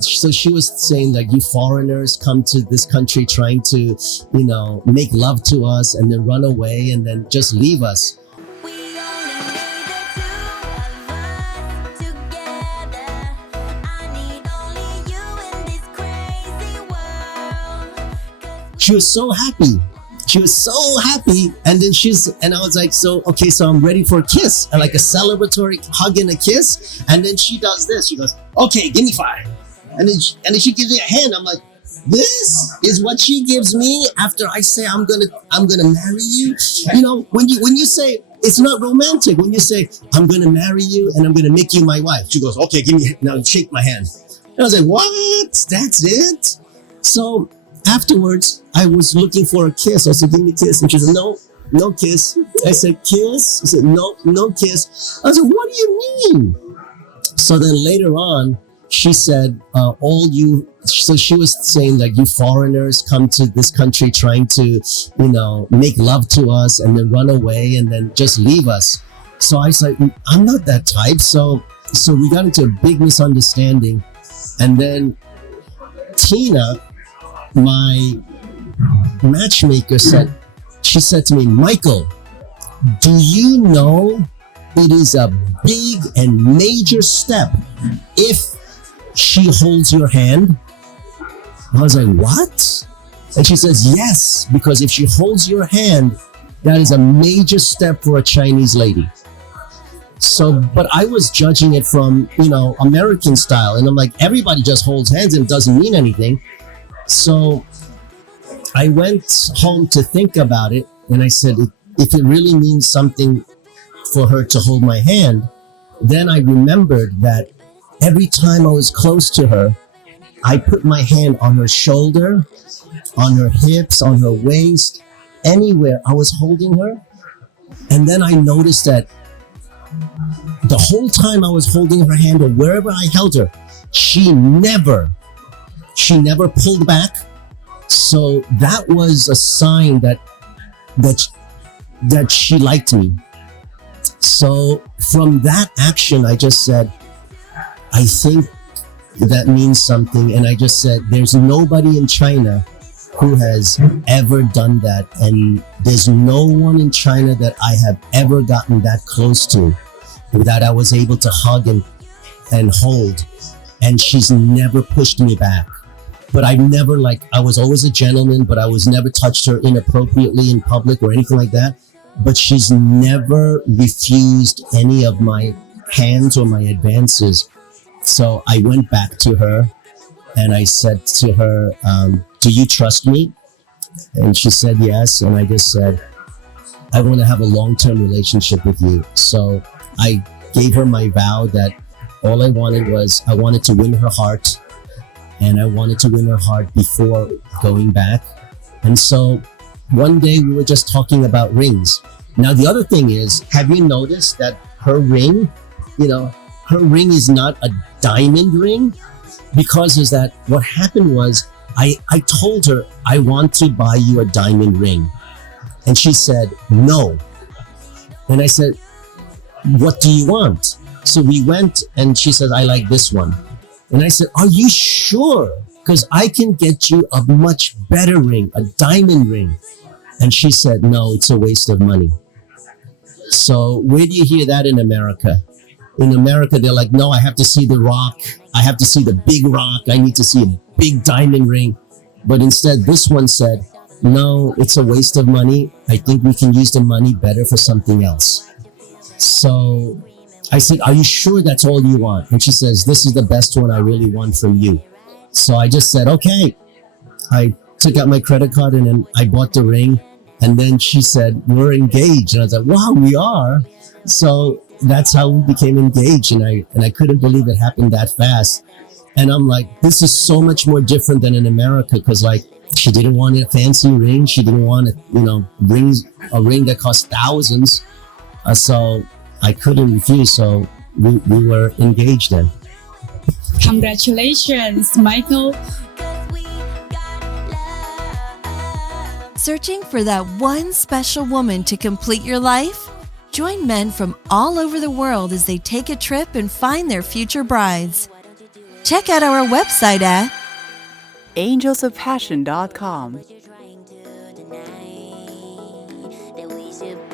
So she was saying like, you foreigners come to this country trying to, make love to us and then run away and then just leave us. She was so happy. And then and I was like, so I'm ready for a kiss, and like a celebratory hug and a kiss. And then she does this. She goes, okay, give me 5. And then she gives me a hand. I'm like, this is what she gives me after I say I'm gonna marry you. When you say, it's not romantic. When you say, I'm gonna marry you and I'm gonna make you my wife. She goes, okay, now shake my hand. And I was like, what? That's it? So afterwards, I was looking for a kiss. I said, give me a kiss. And she said, no kiss. I said, kiss? I said, no kiss. I said, what do you mean? So then later on, she said, so she was saying like, you foreigners come to this country trying to, make love to us and then run away and then just leave us. So I said, I'm not that type. So we got into a big misunderstanding. And then Tina, my matchmaker, said to me, Michael, do you know it is a big and major step if she holds your hand? I was like, what? And she says, yes, because if she holds your hand, that is a major step for a Chinese lady. So, but I was judging it from, American style. And I'm like, everybody just holds hands and it doesn't mean anything. So I went home to think about it. And I said, if it really means something for her to hold my hand, then I remembered that every time I was close to her, I put my hand on her shoulder, on her hips, on her waist, anywhere I was holding her. And then I noticed that the whole time I was holding her hand or wherever I held her, she never pulled back. So that was a sign that she liked me. So from that action, I just said, I think that means something. And I just said, there's nobody in China who has ever done that. And there's no one in China that I have ever gotten that close to, that I was able to hug and hold. And she's never pushed me back. But I was always a gentleman, but I was never touched her inappropriately in public or anything like that. But she's never refused any of my hands or my advances. So I went back to her and I said to her, do you trust me? And she said yes. And I just said, I want to have a long-term relationship with you. So I gave her my vow that all I wanted to win her heart. And I wanted to win her heart before going back. And so one day we were just talking about rings. Now, the other thing is, have you noticed that her ring is not a diamond ring? Because is that what happened was, I told her, I want to buy you a diamond ring. And she said, no. And I said, what do you want? So we went and she said, I like this one. And I said, are you sure? Because I can get you a much better ring, a diamond ring. And she said, no, it's a waste of money. So where do you hear that in America? In America, they're like, no, I have to see the rock. I have to see the big rock. I need to see a big diamond ring. But instead, this one said, no, it's a waste of money. I think we can use the money better for something else. So I said, are you sure that's all you want? And she says, this is the best one I really want from you. So I just said, okay. I took out my credit card and then I bought the ring. And then she said, we're engaged. And I was like, wow, we are. So that's how we became engaged. And I couldn't believe it happened that fast. And I'm like, this is so much more different than in America. Because like, she didn't want a fancy ring. She didn't want a ring that cost thousands. So I couldn't refuse. So we were engaged then. Congratulations, Michael. Searching for that one special woman to complete your life? Join men from all over the world as they take a trip and find their future brides. Check out our website at angelsofpassion.com. What you're trying to deny, that we should